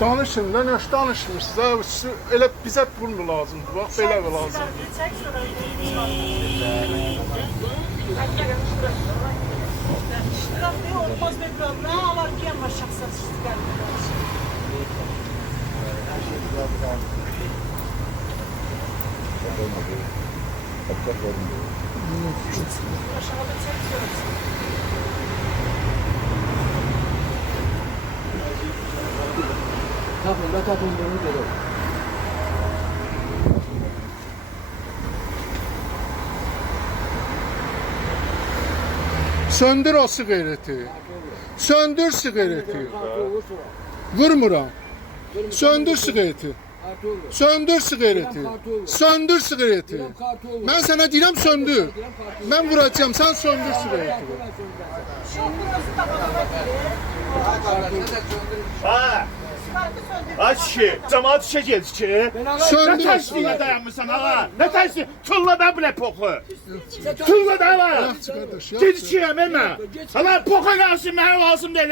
Danışın, nə nəş danışmırsınız? Elə bizə bunu lazımdır, bax, belə lazımdır. Olmaz bir problem, alar ki ama şahsat aşağıda çekiyoruz. Tapın bunu görüyorum. Söndür o sigareti. Söndür sigareti. Vurmuram. Söndür sigareti. Söndür sigareti. Söndür sigareti. Ben sana deyirəm söndür. Ben vuracağım, sen söndür sigareti. Ha. Aç ki, cemaat işe geldi ki. Söndür. Ne tersliğine dayanmışsın ha? Ne tersliğine? Tulla ben bile poku. Tulla da var. Kardeş, Git ki hemen. Hala poka gelsin, ben lazım değil.